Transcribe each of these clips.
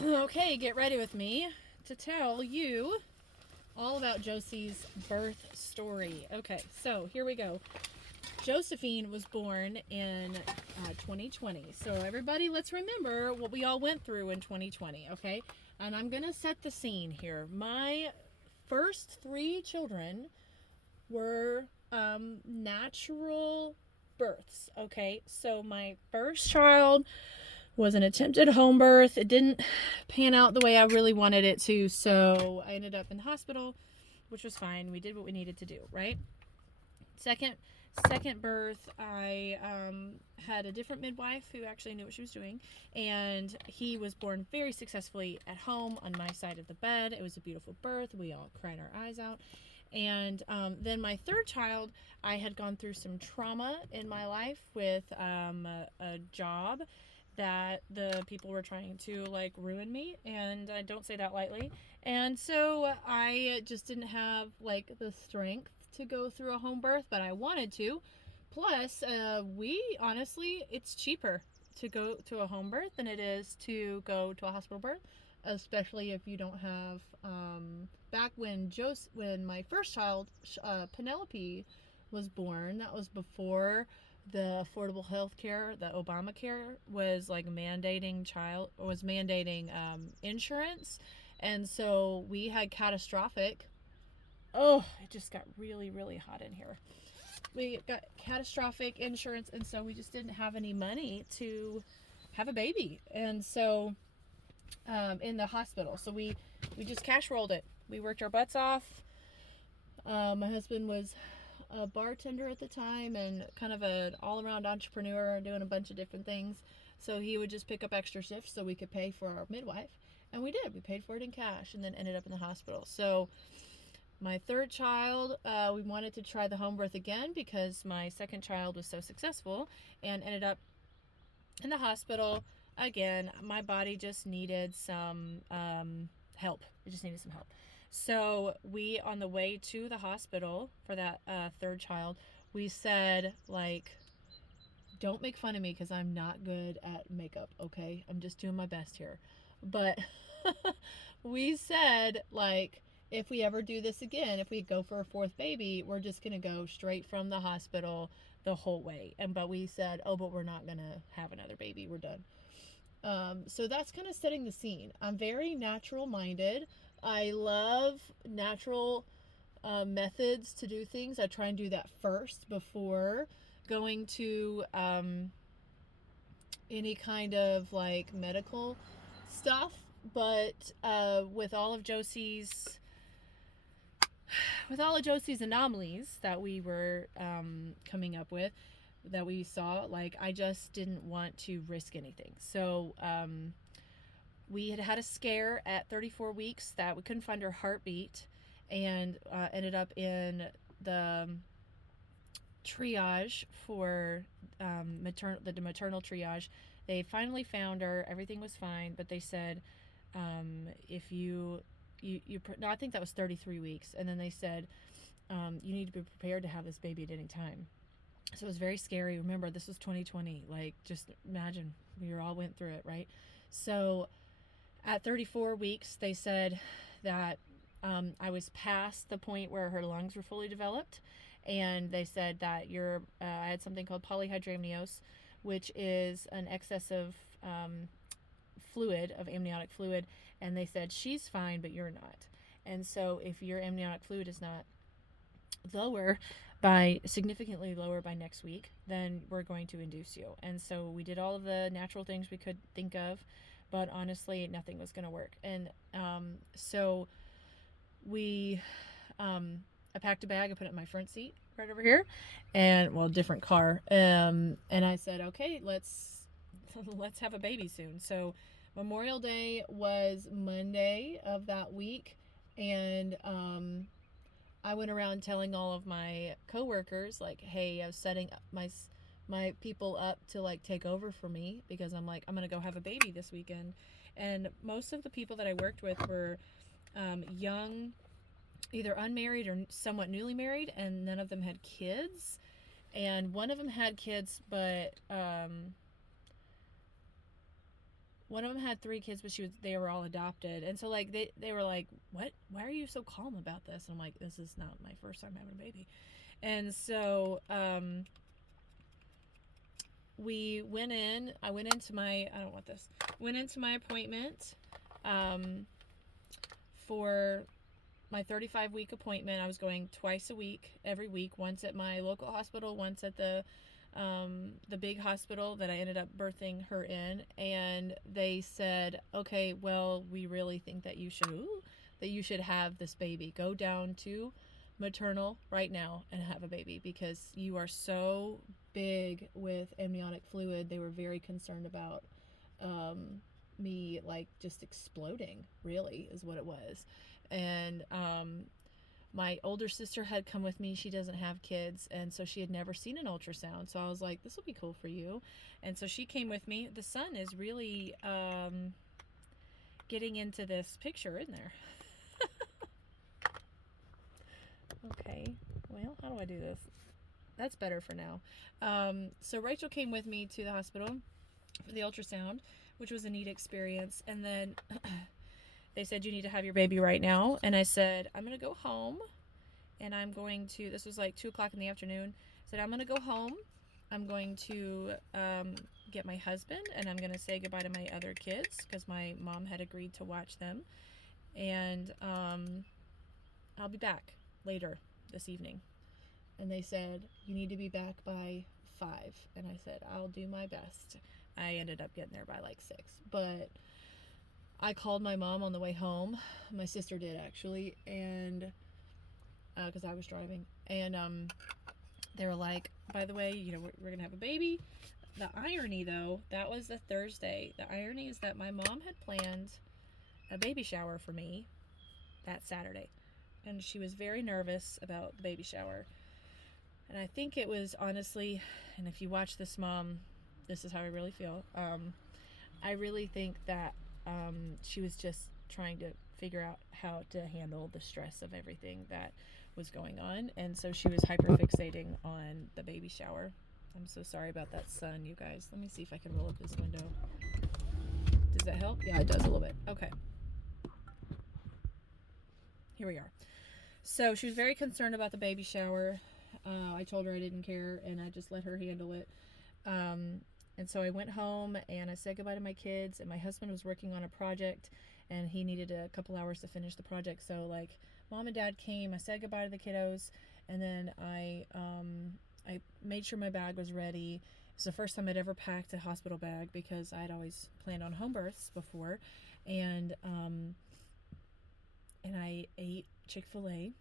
Okay, get ready with me to tell you all about Josie's birth story. Okay, so here we go. Josephine was born in 2020. So, everybody, let's remember what we all went through in 2020, okay? And I'm going to set the scene here. My first three children were natural births, okay? So, my first child was an attempted home birth. It didn't pan out the way I really wanted it to, so I ended up in the hospital, which was fine. We did what we needed to do, right? Second second birth, I had a different midwife who actually knew what she was doing, and he was born very successfully at home on my side of the bed. It was a beautiful birth. We all cried our eyes out. And then my third child, I had gone through some trauma in my life with a job that the people were trying to like ruin me, and I don't say that lightly. And so I just didn't have like the strength to go through a home birth, but I wanted to. Plus, we honestly, it's cheaper to go to a home birth than it is to go to a hospital birth, especially if you don't have. Back when my first child, Penelope, was born, that was before the affordable health care, the Obamacare was like mandating insurance, and so we had catastrophic. Oh, it just got really, really hot in here. We got catastrophic insurance, and so we just didn't have any money to have a baby, and so in the hospital, so we just cash rolled it. We worked our butts off. My husband was a bartender at the time and kind of an all-around entrepreneur doing a bunch of different things. So he would just pick up extra shifts so we could pay for our midwife. And we did. We paid for it in cash and then ended up in the hospital. So my third child, we wanted to try the home birth again because my second child was so successful and ended up in the hospital. Again, my body just needed some help. It just needed some help. So we, on the way to the hospital for that third child, we said, like, don't make fun of me because I'm not good at makeup, okay? I'm just doing my best here. But we said, like, if we ever do this again, if we go for a fourth baby, we're just going to go straight from the hospital the whole way. But we said, oh, but we're not going to have another baby. We're done. So that's kind of setting the scene. I'm very natural minded. I love natural methods to do things. I try and do that first before going to any kind of like medical stuff. But with all of Josie's anomalies that we were coming up with, that we saw, like, I just didn't want to risk anything. So we had a scare at 34 weeks that we couldn't find her heartbeat, and ended up in the triage for the maternal triage. They finally found her. Everything was fine, but they said, if no, I think that was 33 weeks, and then they said, you need to be prepared to have this baby at any time. So it was very scary. Remember, this was 2020. Like, just imagine, we all went through it, right? So at 34 weeks, they said that I was past the point where her lungs were fully developed, and they said that I had something called polyhydramnios, which is an excess of amniotic fluid, and they said, she's fine, but you're not. And so if your amniotic fluid is not significantly lower by next week, then we're going to induce you. And so we did all of the natural things we could think of, but honestly, nothing was going to work. And so I packed a bag, I put it in my front seat right over here, and different car. And I said, okay, let's have a baby soon. So Memorial Day was Monday of that week, and I went around telling all of my coworkers, like, hey, I was setting up my people up to like take over for me, because I'm like, I'm gonna go have a baby this weekend. And most of the people that I worked with were young, either unmarried or somewhat newly married, and none of them had kids. And one of them had kids, but One of them had 3 kids, but they were all adopted. And so like they were like, "What? Why are you so calm about this?" And I'm like, "This is not my first time having a baby." And so we went in. I went into my I don't want this. Went into my appointment for my 35-week appointment. I was going twice a week, every week, once at my local hospital, once at the big hospital that I ended up birthing her in. And they said, okay, well, we really think that you should have this baby. Go down to maternal right now and have a baby, because you are so big with amniotic fluid. They were very concerned about me like just exploding, really, is what it was. And my older sister had come with me. She doesn't have kids, and so she had never seen an ultrasound. So I was like, this will be cool for you. And so she came with me. The sun is really getting into this picture, isn't there? Okay, well, how do I do this? That's better for now. So Rachel came with me to the hospital for the ultrasound, which was a neat experience. And then they said, you need to have your baby right now. And I said, I'm going to go home, and I'm going to, this was like 2 o'clock in the afternoon. I said, I'm going to go home. I'm going to get my husband, and I'm going to say goodbye to my other kids, because my mom had agreed to watch them. And I'll be back later this evening. And they said, you need to be back by 5. And I said, I'll do my best. I ended up getting there by like 6. But I called my mom on the way home. My sister did, actually. And because I was driving. And they were like, by the way, we're going to have a baby. The irony, though, that was a Thursday. The irony is that my mom had planned a baby shower for me that Saturday. And she was very nervous about the baby shower. And I think it was, honestly, and if you watch this, Mom, this is how I really feel. I really think that she was just trying to figure out how to handle the stress of everything that was going on. And so she was hyperfixating on the baby shower. I'm so sorry about that sun, you guys. Let me see if I can roll up this window. Does that help? Yeah, it does a little bit. Okay. Here we are. So she was very concerned about the baby shower. I told her I didn't care, and I just let her handle it. And so I went home, and I said goodbye to my kids, and my husband was working on a project, and he needed a couple hours to finish the project. So like Mom and Dad came, I said goodbye to the kiddos, and then I made sure my bag was ready. It was the first time I'd ever packed a hospital bag, because I'd always planned on home births before. And I ate Chick-fil-A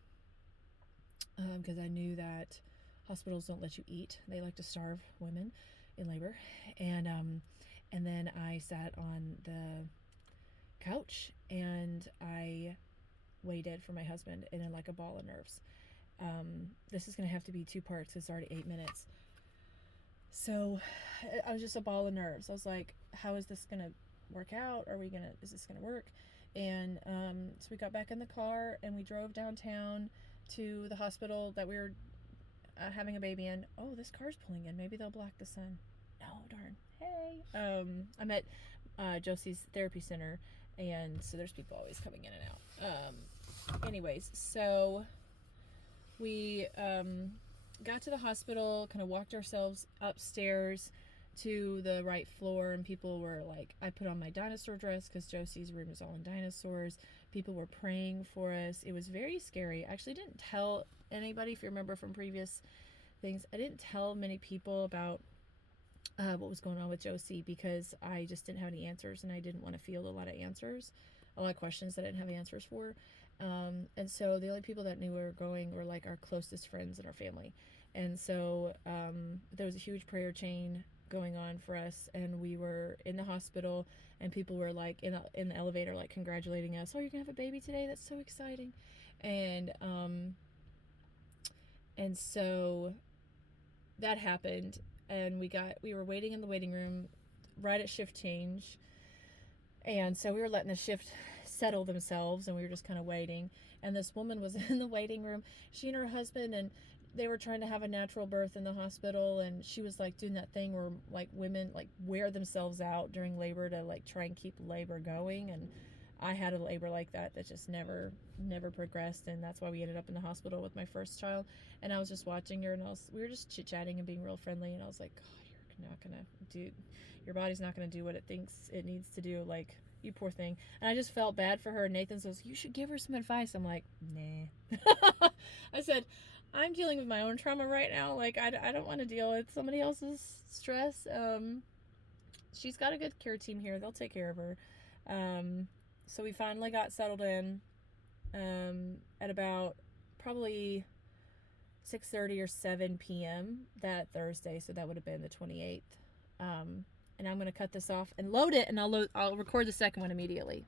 because I knew that hospitals don't let you eat. They like to starve women in labor. And then I sat on the couch, and I waited for my husband in like a ball of nerves. This is going to have to be 2 parts. It's already 8 minutes. So I was just a ball of nerves. I was like, how is this going to work out? Is this going to work? And so we got back in the car, and we drove downtown to the hospital that we were having a baby in. Oh, this car's pulling in. Maybe they'll block the sun. No, darn. Hey. I'm at Josie's therapy center, and so there's people always coming in and out. Anyways, so we got to the hospital, kind of walked ourselves upstairs to the right floor, and people were like, I put on my dinosaur dress because Josie's room is all in dinosaurs. People were praying for us. It was very scary. I actually didn't tell anybody, if you remember from previous things, I didn't tell many people about what was going on with Josie, because I just didn't have any answers, and I didn't want to field a lot of questions that I didn't have answers for. And so the only people that knew we were going were like our closest friends and our family. And so there was a huge prayer chain going on for us, and we were in the hospital, and people were like in the elevator, like congratulating us. Oh, you're gonna have a baby today? That's so exciting. And so that happened, and we were waiting in the waiting room right at shift change. And so we were letting the shift settle themselves, and we were just kind of waiting. And this woman was in the waiting room. She and her husband, and they were trying to have a natural birth in the hospital, and she was like doing that thing where like women like wear themselves out during labor to like try and keep labor going. And I had a labor like that just never progressed, and that's why we ended up in the hospital with my first child. And I was just watching her, and we were just chit-chatting and being real friendly, and I was like, God, you're not gonna do, your body's not gonna do what it thinks it needs to do, like, you poor thing. And I just felt bad for her. Nathan says, you should give her some advice. I'm like, nah. I said, I'm dealing with my own trauma right now. Like, I don't want to deal with somebody else's stress. She's got a good care team here. They'll take care of her. So we finally got settled in at about probably 6:30 or 7 p.m. that Thursday. So that would have been the 28th. And I'm going to cut this off and load it, and I'll record the second one immediately.